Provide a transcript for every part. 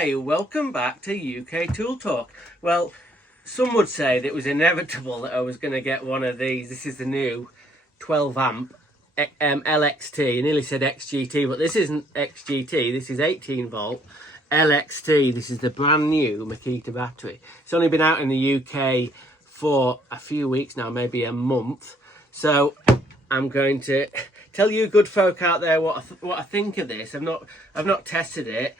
Hi, welcome back to UK Tool Talk. Well, some would say that it was inevitable that I was going to get one of these. This is the new 12 amp LXT. I nearly said XGT, but this isn't XGT. This is 18 volt LXT. This is the brand new Makita battery. It's only been out in the UK for a few weeks now, maybe a month. So I'm going to tell you good folk out there what I think of this. I've not tested it.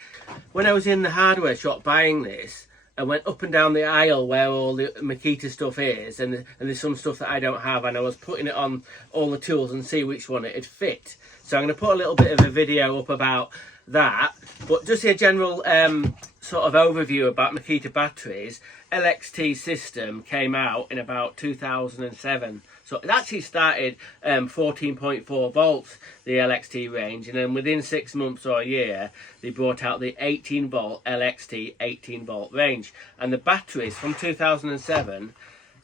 When I was in the hardware shop buying this, I went up and down the aisle where all the Makita stuff is, and there's some stuff that I don't have, and I was putting it on all the tools and see which one it'd fit. So I'm going to put a little bit of a video up about that, but just a general sort of overview about Makita batteries. LXT system came out in about 2007, so it actually started 14.4 volts, the LXT range, and then within 6 months or a year they brought out the 18 volt LXT 18 volt range, and the batteries from 2007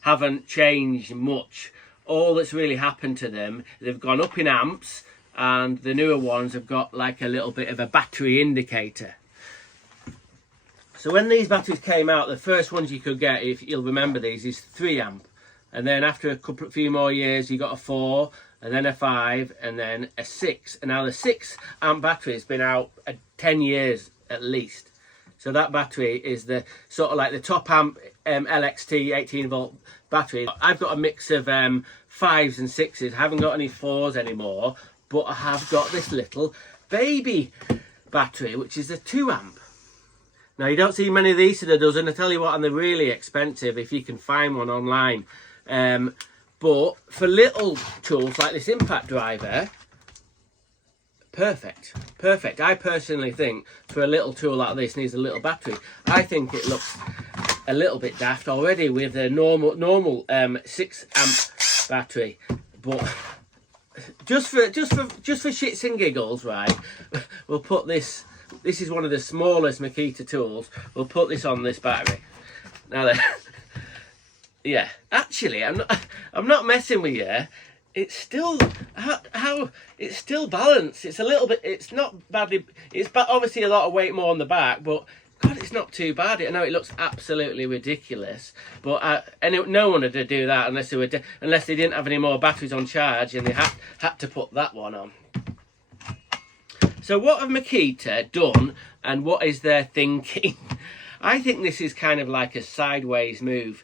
haven't changed much. All that's really happened to them, they've gone up in amps, and the newer ones have got like a little bit of a battery indicator. So when these batteries came out, the first ones you could get, if you'll remember these, is 3 amp. And then after a few more years, you got a 4, and then a 5, and then a 6. And now the 6 amp battery has been out 10 years at least. So that battery is the sort of like the top amp LXT 18 volt battery. I've got a mix of 5s and 6s. I haven't got any 4s anymore, but I have got this little baby battery, which is a 2 amp. Now, you don't see many of these to the dozen. I tell you what, and they're really expensive if you can find one online. But for little tools like this impact driver, perfect. I personally think for a little tool like this needs a little battery. I think it looks a little bit daft already with a normal 6 amp battery, but just for shits and giggles, right? We'll put this. This is one of the smallest Makita tools. We'll put this on this battery. Now then, yeah. Actually, I'm not messing with you. It's still it's still balanced. It's a little bit. It's not badly. It's obviously a lot of weight more on the back, but God, it's not too bad. I know it looks absolutely ridiculous, but no one would do that unless they didn't have any more batteries on charge, and they had to put that one on. So what have Makita done, and what is their thinking? I think this is kind of like a sideways move.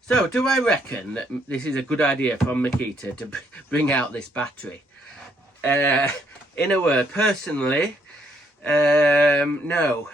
So do I reckon that this is a good idea from Makita to bring out this battery? In a word, personally, no,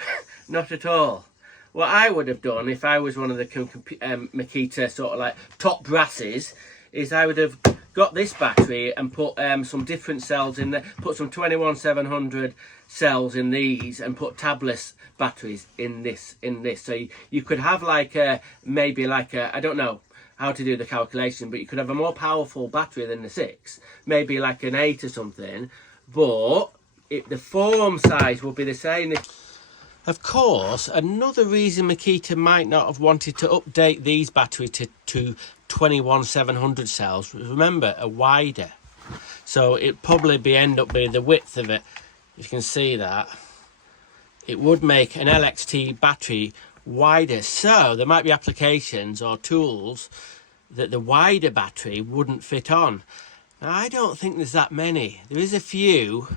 not at all. What I would have done if I was one of the Makita sort of like top brasses is I would have got this battery and put some different cells in there, put some 21700 cells in these, and put tabless batteries in this. So you could have like maybe like I don't know how to do the calculation, but you could have a more powerful battery than the 6, maybe like an 8 or something, but the form size will be the same. Of course, another reason Makita might not have wanted to update these batteries to 21700 cells, remember, are wider. So it'd probably end up being the width of it. You can see that. It would make an LXT battery wider. So there might be applications or tools that the wider battery wouldn't fit on. Now, I don't think there's that many. There is a few,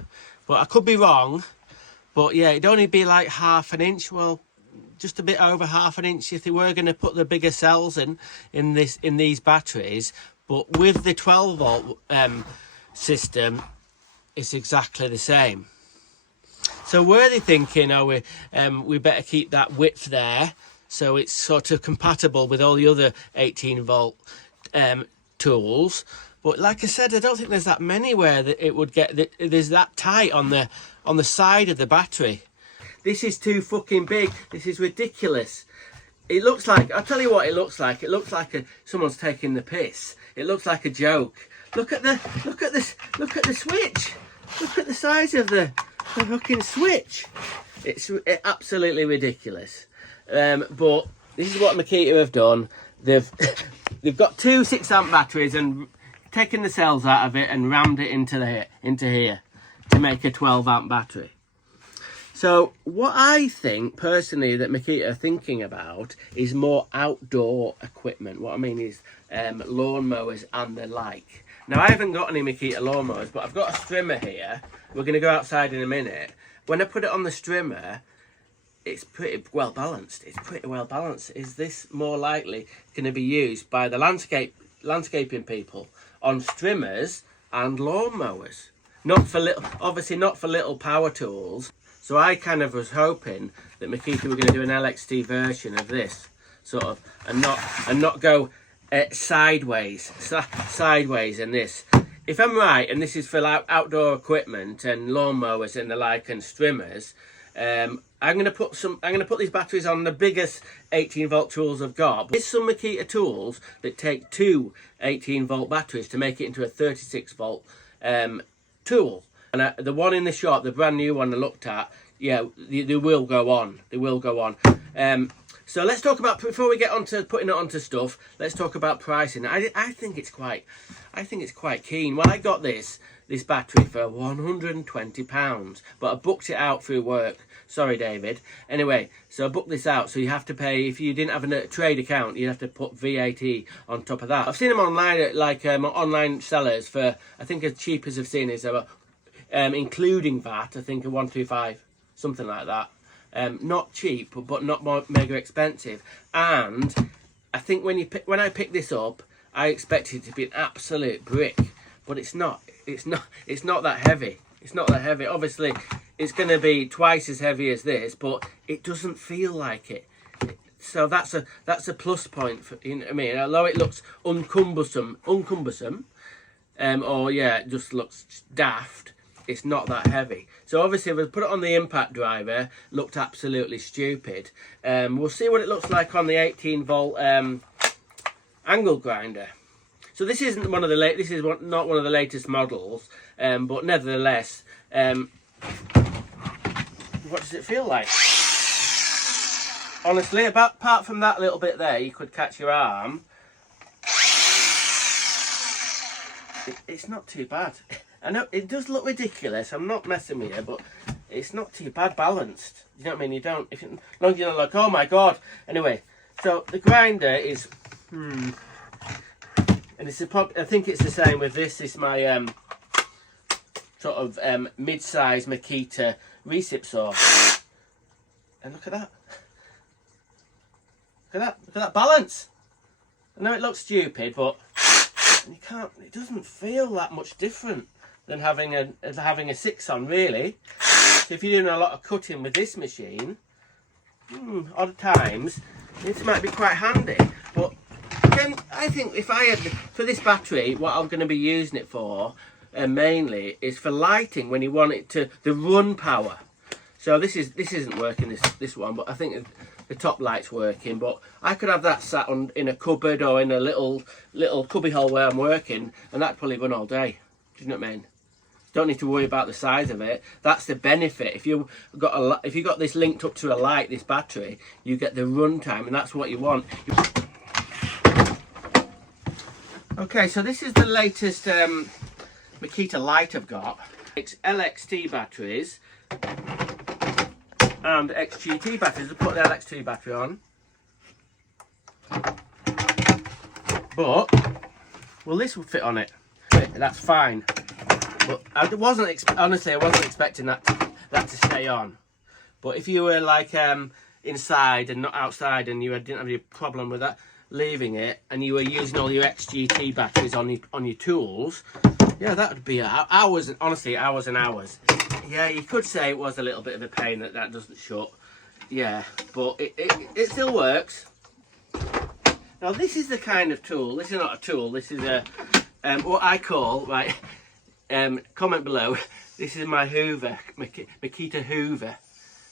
but I could be wrong. But yeah, it'd only be like 1/2 inch. Well, just a bit over 1/2 inch if they were going to put the bigger cells in these batteries. But with the 12 volt system, it's exactly the same. So were they thinking, oh, we better keep that width there, so it's sort of compatible with all the other 18 volt tools? But like I said, I don't think there's that many where that it would get there's that tight on the side of the battery. This is too fucking big. This is ridiculous. It looks like, I'll tell you what it looks like. It looks like someone's taking the piss. It looks like a joke. Look at the switch. Look at the size of the fucking switch. It's absolutely ridiculous. But this is what Makita have done. They've got 2 6 amp batteries and taken the cells out of it and rammed it into here to make a 12 amp battery. So what I think personally that Makita are thinking about is more outdoor equipment. What I mean is lawnmowers and the like. Now I haven't got any Makita lawnmowers, but I've got a strimmer here. We're going to go outside in a minute. When I put it on the strimmer, it's pretty well balanced. It's pretty well balanced. Is this more likely going to be used by the landscaping people on strimmers and lawnmowers? Not for little, obviously not for little power tools. So I kind of was hoping that Makita were going to do an LXT version of this sort of, and not go sideways in this. If I'm right, and this is for outdoor equipment and lawnmowers and the like and strimmers, I'm going to put these batteries on the biggest 18-volt tools I've got. There's some Makita tools that take two 18-volt batteries to make it into a 36-volt tool. And the one in the shop, the brand new one I looked at, yeah, they will go on. They will go on. So let's talk about, before we get onto putting it onto stuff, let's talk about pricing. I think it's quite keen. Well, I got this battery for £120, but I booked it out through work. Sorry, David. Anyway, so I booked this out. So you have to pay, if you didn't have a trade account, you have to put VAT on top of that. I've seen them online at online sellers for, I think as cheap as I've seen is including VAT, I think a 125, something like that. Not cheap, but not mega expensive. And I think when I picked this up, I expected it to be an absolute brick, but it's not. It's not that heavy. It's not that heavy. Obviously, it's going to be twice as heavy as this, but it doesn't feel like it. So that's a plus point for, you know what I mean. Although it looks uncumbersome, or yeah, it just looks daft. It's not that heavy. So obviously, if we put it on the impact driver, looked absolutely stupid. We'll see what it looks like on the 18-volt angle grinder. So this isn't one of the not one of the latest models, but nevertheless, what does it feel like? Honestly, apart from that little bit there, you could catch your arm. It's not too bad. I know it does look ridiculous. I'm not messing with you, but it's not too bad balanced. You know what I mean? You don't, as long as you're not like, oh my god. Anyway, so the grinder is, and it's I think it's the same with this. This is my sort of mid-size Makita recip saw, and look at that. Look at that balance. I know it looks stupid, but you can't. It doesn't feel that much different than having a 6 on, really. So if you're doing a lot of cutting with this machine, odd times, this might be quite handy. But again, I think if I had for this battery, what I'm going to be using it for mainly is for lighting when you want it to the run power. So this isn't working, this one, but I think the top light's working. But I could have that sat in a cupboard or in a little cubby hole where I'm working, and that'd probably run all day. Do you know what I mean? Don't need to worry about the size of it. That's the benefit. If you got this linked up to a light, this battery, you get the run time, and that's what you want. Okay, so this is the latest Makita light I've got. It's LXT batteries and XGT batteries. I'll put the LXT battery on. But well, this will fit on it. That's fine. But honestly, I wasn't expecting that to stay on. But if you were like inside and not outside, and you didn't have any problem with that, leaving it, and you were using all your XGT batteries on your tools, yeah, that would be hours. Honestly, hours and hours. Yeah, you could say it was a little bit of a pain that doesn't shut. Yeah, but it still works. Now this is the kind of tool. This is not a tool. This is a what I call, right. Comment below. This is my Hoover, Makita Hoover,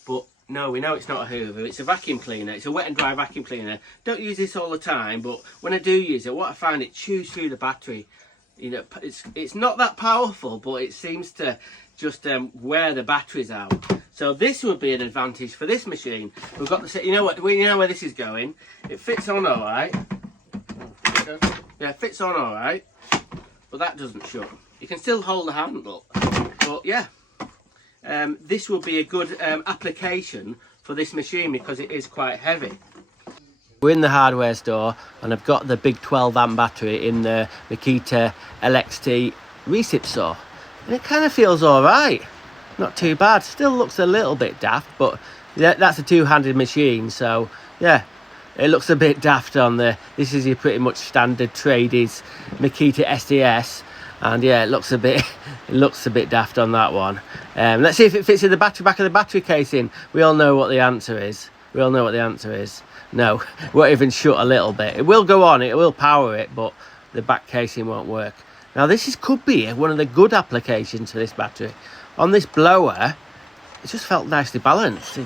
but no, we know it's not a Hoover. It's a vacuum cleaner. It's a wet and dry vacuum cleaner. Don't use this all the time, but when I do use it, what I find, it chews through the battery. You know, it's not that powerful, but it seems to just wear the batteries out. So this would be an advantage for this machine. We've got the, you know what? We know where this is going. It fits on all right. Yeah, it fits on all right, but that doesn't shut. You can still hold the handle, but yeah. this will be a good application for this machine because it is quite heavy. We're in the hardware store and I've got the big 12 amp battery in the Makita LXT recip saw, and it kind of feels all right, not too bad. Still looks a little bit daft, but that's a two-handed machine, so yeah, it looks a bit daft on the, this is your pretty much standard tradies Makita SDS, and yeah, it looks a bit daft on that one. Let's see if it fits in the back of the battery casing. We all know what the answer is. No, it won't even shut a little bit. It will go on, it will power it, but the back casing won't work. Now this could be one of the good applications for this battery. On this blower, it just felt nicely balanced.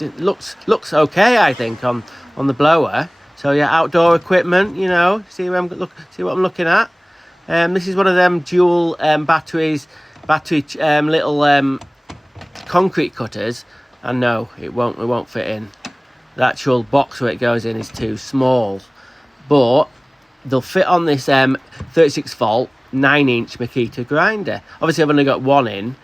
It looks okay, I think, on the blower. So yeah, outdoor equipment, you know, see what I'm looking at. This is one of them dual battery little concrete cutters, and no, it won't fit in. The actual box where it goes in is too small, but they'll fit on this 36 volt 9-inch Makita grinder. Obviously I've only got one in,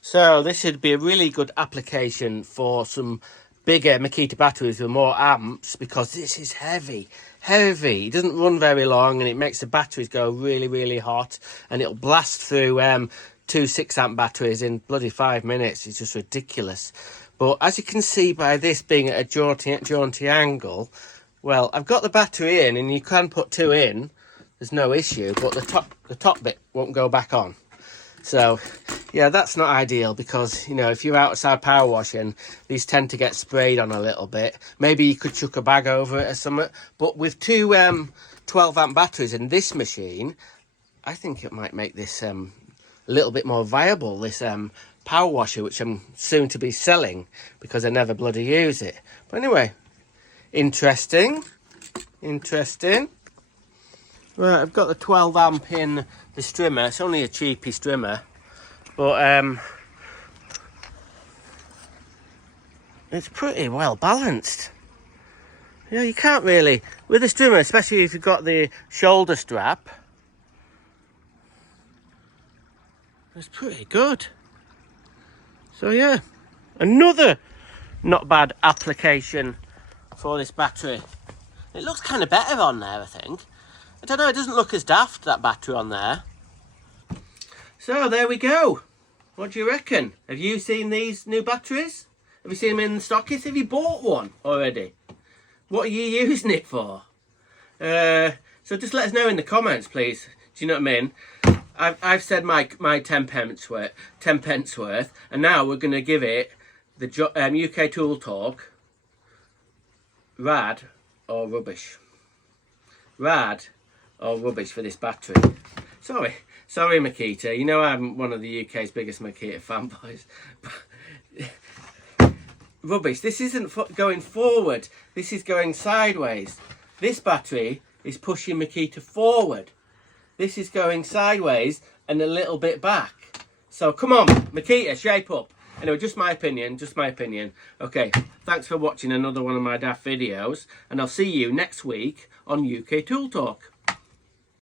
so this would be a really good application for some bigger Makita batteries with more amps, because this is heavy. It doesn't run very long and it makes the batteries go really hot, and it'll blast through 2 6-amp batteries in bloody 5 minutes. It's just ridiculous. But as you can see by this being at a jaunty angle, well, I've got the battery in, and you can put 2 in, there's no issue, but the top bit won't go back on. So yeah, that's not ideal, because you know, if you're outside power washing, these tend to get sprayed on a little bit. Maybe you could chuck a bag over it or something, but with 2 12 amp batteries in this machine, I think it might make this a little bit more viable, this power washer, which I'm soon to be selling because I never bloody use it. But anyway, interesting. Right, I've got the 12 amp in the strimmer. It's only a cheapy strimmer, but it's pretty well balanced. You know, you can't really, with the strimmer, especially if you've got the shoulder strap, it's pretty good. So yeah, another not bad application for this battery. It looks kind of better on there, I think. I don't know, it doesn't look as daft, that battery on there. So there we go. What do you reckon? Have you seen these new batteries? Have you seen them in the stockists? Have you bought one already? What are you using it for? So just let us know in the comments, please. Do you know what I mean? I've said my 10 pence worth, and now we're going to give it the UK Tool Talk rad or rubbish. Rad or rubbish for this battery. Sorry Makita, you know I'm one of the UK's biggest Makita fanboys. Rubbish. This isn't going forward, this is going sideways. This battery is pushing Makita forward. This is going sideways and a little bit back. So come on, Makita, shape up. Anyway, just my opinion. Okay, thanks for watching another one of my daft videos, and I'll see you next week on UK Tool Talk.